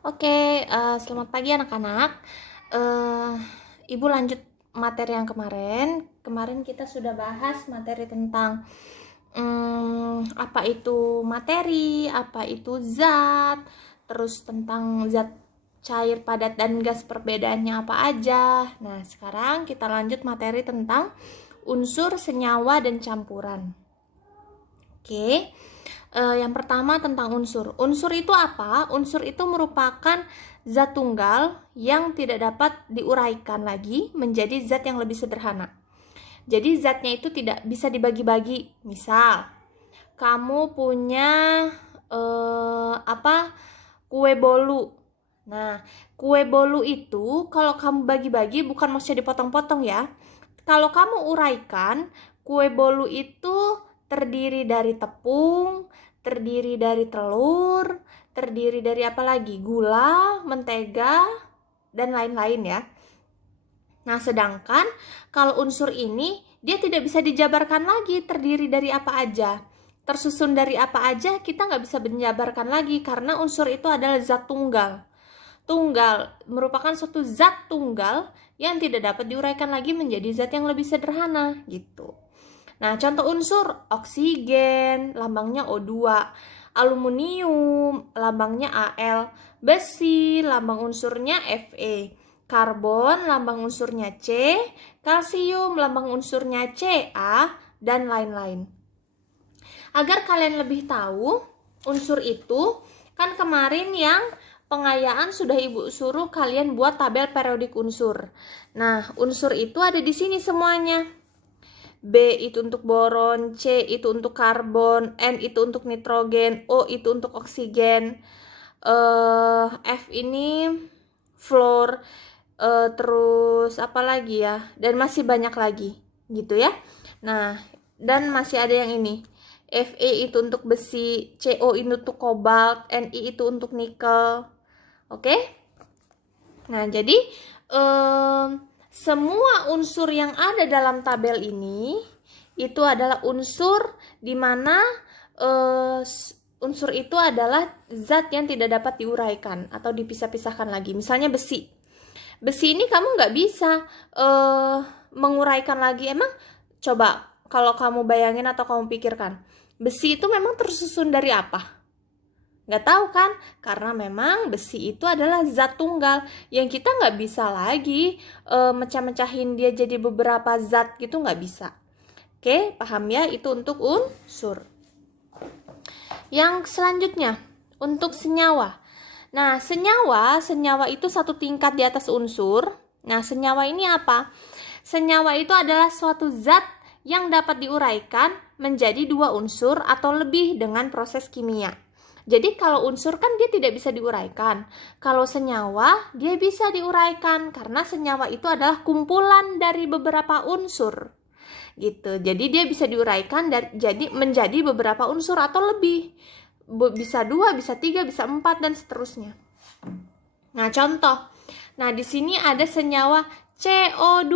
Oke, selamat pagi anak-anak. Eh, Ibu lanjut materi yang kemarin. Kemarin kita sudah bahas materi tentang apa itu materi, apa itu zat, terus tentang zat cair, padat, dan gas perbedaannya apa aja. Nah, sekarang kita lanjut materi tentang unsur, senyawa, dan campuran. Oke. Yang pertama tentang unsur. Unsur itu apa? Unsur itu merupakan zat tunggal yang tidak dapat diuraikan lagi menjadi zat yang lebih sederhana. Jadi zatnya itu tidak bisa dibagi-bagi. Misal, kamu punya kue bolu. Nah, kue bolu itu kalau kamu bagi-bagi bukan maksudnya dipotong-potong ya. Kalau kamu uraikan, kue bolu itu terdiri dari tepung, terdiri dari telur, terdiri dari apa lagi? Gula, mentega, dan lain-lain ya. Nah, sedangkan kalau unsur ini dia tidak bisa dijabarkan lagi terdiri dari apa aja. Tersusun dari apa aja kita nggak bisa menjabarkan lagi karena unsur itu adalah zat tunggal. Tunggal merupakan suatu zat tunggal yang tidak dapat diuraikan lagi menjadi zat yang lebih sederhana gitu. Nah, contoh unsur oksigen, lambangnya O2, aluminium, lambangnya Al, besi, lambang unsurnya Fe, karbon, lambang unsurnya C, kalsium, lambang unsurnya Ca, dan lain-lain. Agar kalian lebih tahu unsur itu, kan kemarin yang pengayaan sudah Ibu suruh kalian buat tabel periodik unsur. Nah, unsur itu ada di sini semuanya. B itu untuk boron, C itu untuk karbon, N itu untuk nitrogen, O itu untuk oksigen, F ini fluor, terus apa lagi ya, dan masih banyak lagi gitu ya. Nah, dan masih ada yang ini, Fe itu untuk besi, Co itu untuk kobalt, Ni itu untuk nikel. Oke? Nah, jadi semua unsur yang ada dalam tabel ini itu adalah unsur di mana unsur itu adalah zat yang tidak dapat diuraikan atau dipisah-pisahkan lagi. Misalnya besi. Besi ini kamu nggak bisa menguraikan lagi. Emang coba kalau kamu bayangin atau kamu pikirkan, besi itu memang tersusun dari apa? Nggak tahu kan? Karena memang besi itu adalah zat tunggal yang kita nggak bisa lagi mecah-mecahin dia jadi beberapa zat gitu, nggak bisa. Oke, paham ya? Itu untuk unsur. Yang selanjutnya, untuk senyawa. Nah, senyawa itu satu tingkat di atas unsur. Nah, senyawa ini apa? Senyawa itu adalah suatu zat yang dapat diuraikan menjadi dua unsur atau lebih dengan proses kimia. Jadi kalau unsur kan dia tidak bisa diuraikan. Kalau senyawa dia bisa diuraikan karena senyawa itu adalah kumpulan dari beberapa unsur. Gitu. Jadi dia bisa diuraikan jadi menjadi beberapa unsur atau lebih. Bisa 2, bisa 3, bisa 4 dan seterusnya. Nah, contoh. Nah, di sini ada senyawa CO2.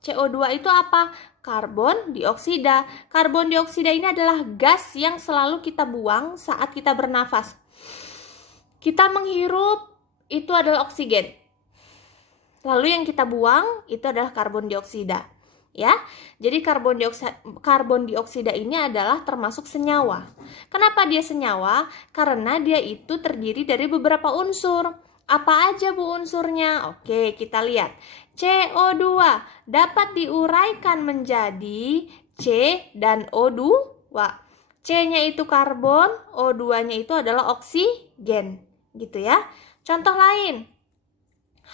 CO2 itu apa? Karbon dioksida. Karbon dioksida ini adalah gas yang selalu kita buang saat kita bernafas. Kita menghirup itu adalah oksigen. Lalu yang kita buang itu adalah karbon dioksida. Ya, jadi karbon dioksida ini adalah termasuk senyawa. Kenapa dia senyawa? Karena dia itu terdiri dari beberapa unsur. Apa aja Bu unsurnya? Oke, kita lihat. CO2 dapat diuraikan menjadi C dan O2. C-nya itu karbon, O2-nya itu adalah oksigen. Gitu ya. Contoh lain.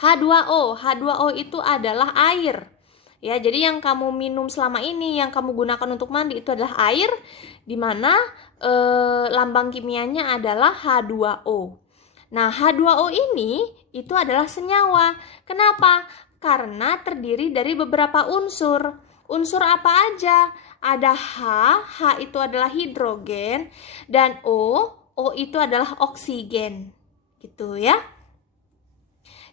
H2O. H2O itu adalah air. Ya, jadi yang kamu minum selama ini, yang kamu gunakan untuk mandi itu adalah air, di mana lambang kimianya adalah H2O. Nah, H2O ini itu adalah senyawa. Kenapa? Karena terdiri dari beberapa unsur. Unsur apa aja? Ada H itu adalah hidrogen, dan O itu adalah oksigen. Gitu ya.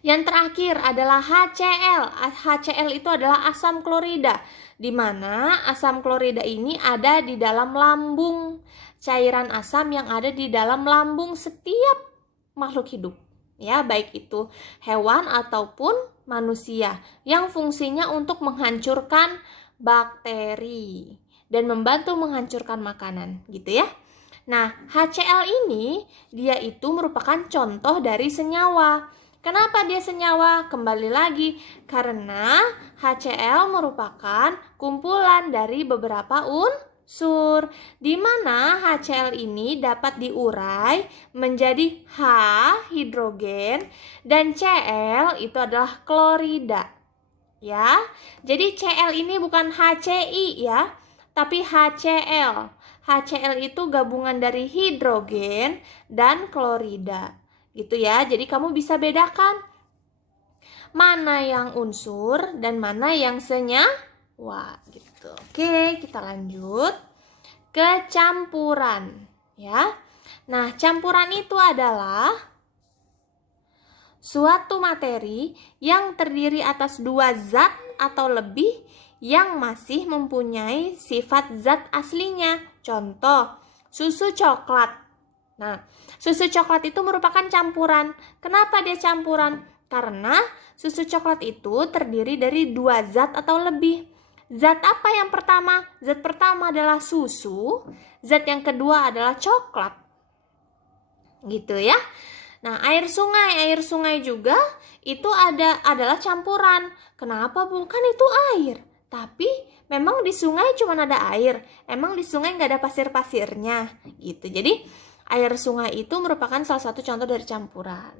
Yang terakhir adalah HCl. HCl itu adalah asam klorida, di mana asam klorida ini ada di dalam lambung. Cairan asam yang ada di dalam lambung setiap makhluk hidup. ya, baik itu hewan ataupun manusia, yang fungsinya untuk menghancurkan bakteri dan membantu menghancurkan makanan, gitu ya. Nah, HCl ini dia itu merupakan contoh dari senyawa. Kenapa dia senyawa? Kembali lagi, karena HCl merupakan kumpulan dari beberapa unsur, di mana HCl ini dapat diurai menjadi H, hidrogen, dan Cl itu adalah klorida. Ya, jadi Cl ini bukan HCl ya, tapi HCl. HCl itu gabungan dari hidrogen dan klorida. Gitu ya. Jadi kamu bisa bedakan mana yang unsur dan mana yang senyawa gitu. Oke, kita lanjut ke campuran ya. Nah, campuran itu adalah suatu materi yang terdiri atas dua zat atau lebih yang masih mempunyai sifat zat aslinya. Contoh, susu coklat. Nah, susu coklat itu merupakan campuran. Kenapa dia campuran? Karena susu coklat itu terdiri dari dua zat atau lebih. Zat apa yang pertama? Zat pertama adalah susu, zat yang kedua adalah coklat. Gitu ya. Nah, air sungai juga itu adalah campuran. Kenapa? Bukan itu air, tapi memang di sungai cuma ada air. Emang di sungai nggak ada pasir-pasirnya gitu. Jadi air sungai itu merupakan salah satu contoh dari campuran.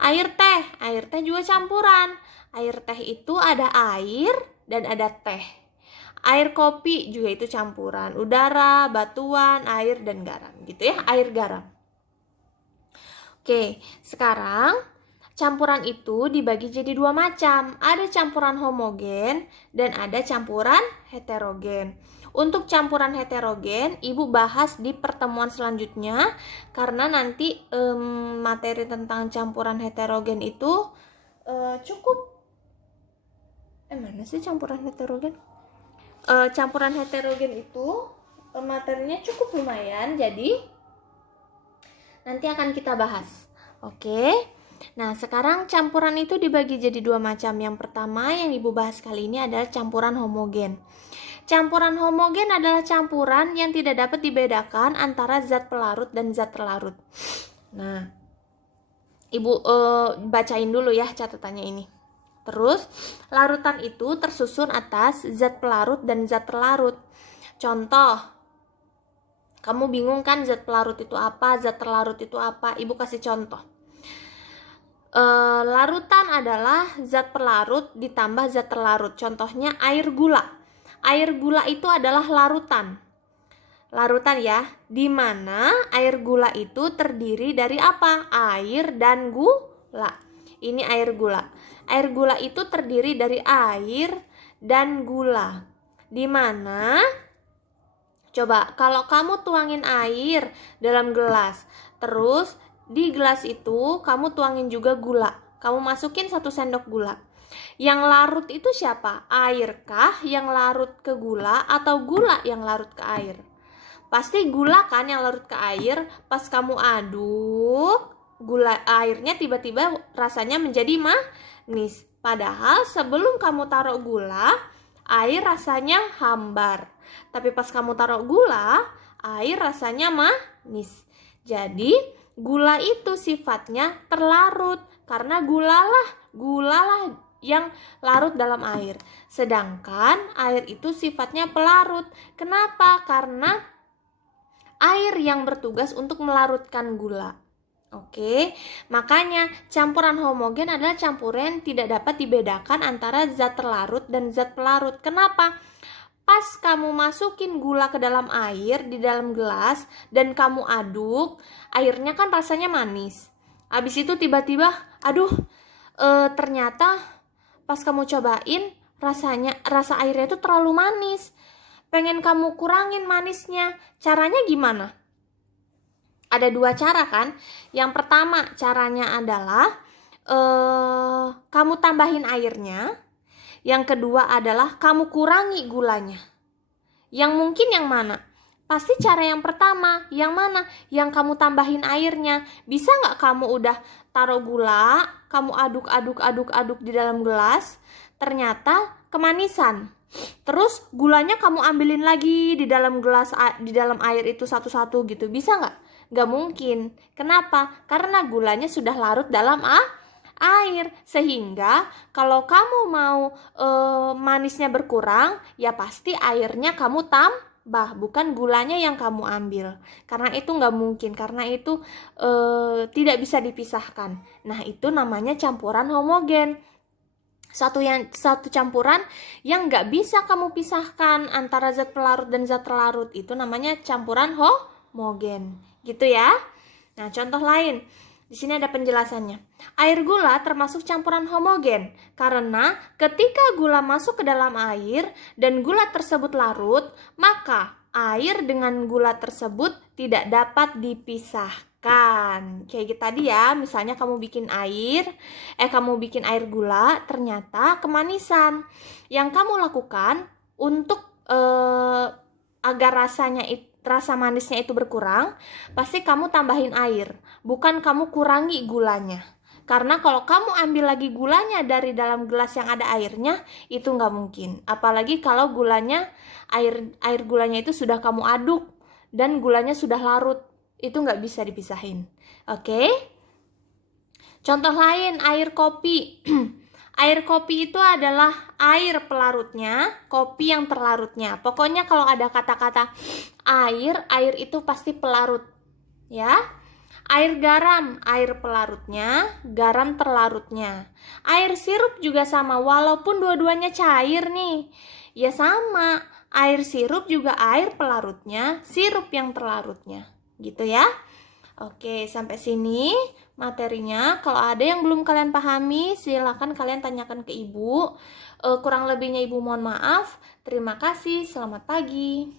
Air teh juga campuran. Air teh itu ada air dan ada teh. Air kopi juga itu campuran. Udara, batuan, air, dan garam gitu ya, air garam. Oke, sekarang campuran itu dibagi jadi dua macam. Ada campuran homogen dan ada campuran heterogen. Untuk campuran heterogen, Ibu bahas di pertemuan selanjutnya, karena nanti materi tentang campuran heterogen itu cukup. Mana sih campuran heterogen? Campuran heterogen itu materinya cukup lumayan, jadi nanti akan kita bahas. Oke. Nah, sekarang campuran itu dibagi jadi dua macam. Yang pertama yang Ibu bahas kali ini adalah campuran homogen. Campuran homogen adalah campuran yang tidak dapat dibedakan antara zat pelarut dan zat terlarut. Nah, Ibu bacain dulu ya catatannya ini. Terus, larutan itu tersusun atas zat pelarut dan zat terlarut. Contoh, kamu bingung kan zat pelarut itu apa, zat terlarut itu apa? Ibu kasih contoh. Larutan adalah zat pelarut ditambah zat terlarut. Contohnya air gula. Air gula itu adalah larutan. Larutan ya, di mana air gula itu terdiri dari apa? Air dan gula. Ini air gula. Air gula itu terdiri dari air dan gula. Di mana coba kalau kamu tuangin air dalam gelas, terus di gelas itu kamu tuangin juga gula. Kamu masukin 1 sendok gula. Yang larut itu siapa? Airkah yang larut ke gula atau gula yang larut ke air? Pasti gula kan yang larut ke air. Pas kamu aduk, gula airnya tiba-tiba rasanya menjadi manis. Padahal sebelum kamu taruh gula, air rasanya hambar. Tapi pas kamu taruh gula, air rasanya manis. Jadi, gula itu sifatnya terlarut karena gulalah yang larut dalam air. Sedangkan air itu sifatnya pelarut. Kenapa? Karena air yang bertugas untuk melarutkan gula. Oke, makanya campuran homogen adalah campuran yang tidak dapat dibedakan antara zat terlarut dan zat pelarut. Kenapa? Pas kamu masukin gula ke dalam air di dalam gelas dan kamu aduk, airnya kan rasanya manis. Habis itu tiba-tiba, ternyata pas kamu cobain rasa airnya itu terlalu manis. Pengen kamu kurangin manisnya. Caranya gimana? Ada 2 cara kan? Yang pertama caranya adalah kamu tambahin airnya. Yang kedua adalah kamu kurangi gulanya. Yang mungkin yang mana? Pasti cara yang pertama. Yang mana? Yang kamu tambahin airnya. Bisa nggak kamu udah taruh gula, kamu aduk di dalam gelas, ternyata kemanisan. Terus gulanya kamu ambilin lagi di dalam gelas, di dalam air itu satu-satu gitu. Bisa nggak? Nggak mungkin. Kenapa? Karena gulanya sudah larut dalam air. Sehingga kalau kamu mau manisnya berkurang, ya pasti airnya kamu bukan gulanya yang kamu ambil. Karena itu nggak mungkin, karena itu tidak bisa dipisahkan. Nah, itu namanya campuran homogen. Satu campuran yang nggak bisa kamu pisahkan antara zat pelarut dan zat terlarut, itu namanya campuran homogen. Gitu ya. Nah, contoh lain. Di sini ada penjelasannya. Air gula termasuk campuran homogen karena ketika gula masuk ke dalam air dan gula tersebut larut, maka air dengan gula tersebut tidak dapat dipisahkan. Kayak gitu tadi ya, misalnya kamu bikin air gula, ternyata kemanisan. Yang kamu lakukan untuk agar rasa manisnya itu berkurang, pasti kamu tambahin air, bukan kamu kurangi gulanya. Karena kalau kamu ambil lagi gulanya dari dalam gelas yang ada airnya, itu nggak mungkin. Apalagi kalau air gulanya itu sudah kamu aduk dan gulanya sudah larut, itu nggak bisa dipisahin. Oke? Contoh lain, air kopi. Air kopi itu adalah air pelarutnya, kopi yang terlarutnya. Pokoknya kalau ada kata-kata air itu pasti pelarut, ya. Air garam, air pelarutnya, garam terlarutnya. Air sirup juga sama, walaupun dua-duanya cair nih. Ya sama, air sirup juga air pelarutnya, sirup yang terlarutnya. Gitu ya. Oke, sampai sini materinya. Kalau ada yang belum kalian pahami, silakan kalian tanyakan ke ibu. Kurang lebihnya ibu mohon maaf. Terima kasih, selamat pagi.